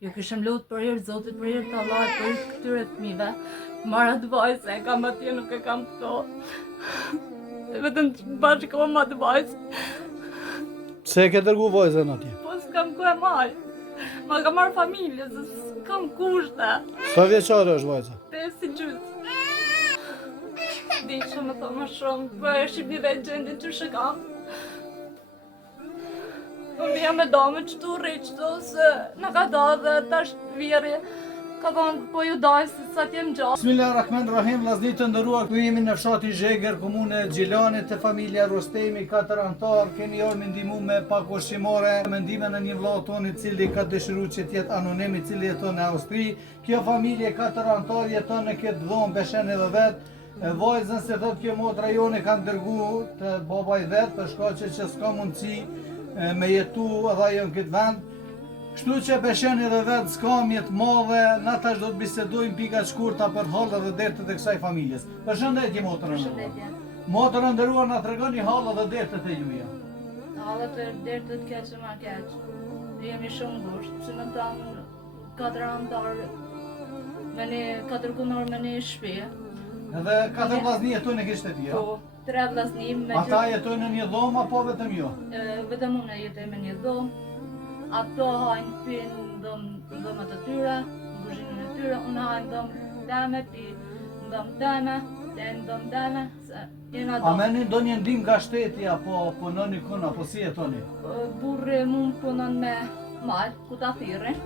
Ju kishëm lutë për hir Zotit, për hir të Allahut, për hir të këtyre fëmijëve. Marr atë vajzë, e kam atje, nuk e kam këto. Vetëm të bashkojmë atë vajzë. Pse e ke dërgu vajzën atje? Po s'kam ku e marr. Ma ka marr familje, se s'kam kushte. Sa vjeçare është vajza? 5 i gjysmë. Di që më thonë më shumë, po e shqipnive e gjendin që shëkam. Unë jam e do me qëtu rriqëtu, se në ka da dhe tash vjeri ka thonë po ju dajë se sa t'jem gjallë. Bismillahirrahmanirrahim, vllaznit të nderuar, këtu jemi në fshati Zhegër, komune e Gjilanit, të familja Rostemi, 4 antar, keni orë me ndihmu me pak ushqimore, me ndihmën e një vllau ton i cili ka dëshiruar që të jetë anonim, i cili jeton në Austri. Kjo familje 4 antar jeton në këtë dhomë beshen edhe vet. Vajzën se thot kjo motra jone kanë dërgu të babaj vet, për shkaqe që s'ka mundësi me jetu edhe ajo në këtë vend. Kështu që besheni edhe vetë s'ka mjetë madhe, na tash do të bisedojmë pika shkurta për halët dhe dertët e kësaj familjes. Përshëndetje motrën. Përshëndetje. Motrën nderuar, na tregoni halët dhe dertët e juja. Halët e dertët keq e ma keq. Jemi shumë ngushtë, që në tanë 4 antarë, me një 4 kunor me një shtëpi. Edhe 4 vllazni jetojnë në këtë shtëpi, Po, 3 vllazni me ata jetojnë në një dhomë apo vetëm jo? Vetëm unë jetoj me një dhomë. Ato hajnë pinë dhomët të tyre, në kuzhinën e tyre, unë hajnë dhomë deme, pi në dhomë deme, dhe në dhomë deme, se jena A dhomë. meni do një ndim nga shteti apo punoni kun apo si jetoni? Burri mund punon me malë, ku ta thirin,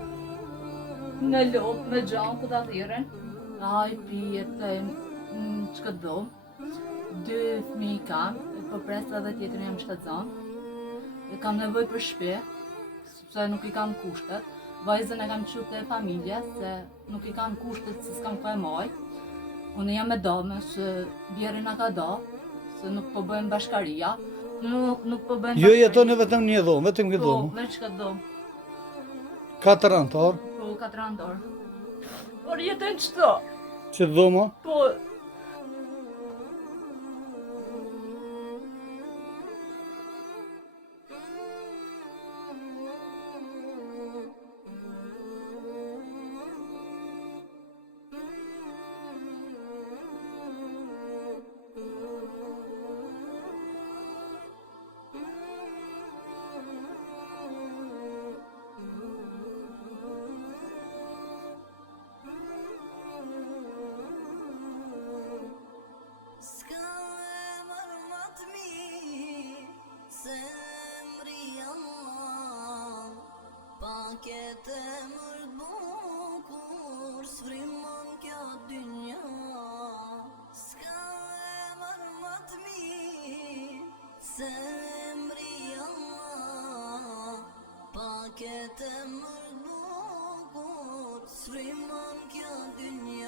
me lopë, me gjanë, ku ta thirin. Haj, pi, jetojnë në qëkëtë dhomë, 2 fëmijë kam, po presë edhe tjetër jam shtatëzanë. Kam nevojë për shtëpi, se nuk i kam kushtet. Vajzën e kam qut e familje, se nuk i kam kushtet se s'kam ku e maj. Unë jam e dome, se bjeri na ka da, se nuk po bëjmë bashkaria. Nuk po bëjmë Jo jetoni vetëm një dhomë, vetëm këtë Po, dhomë. me qëka dhomë. 4 antar, Po, 4 andorë. Por jetojnë qëto? që dhoma? Po, Këtë mërë bukur, s'frimon kjo dynja. S'ka emër më të mirë, se emri Allah. Pa këtë mërë bukur, s'frimon kjo dynja.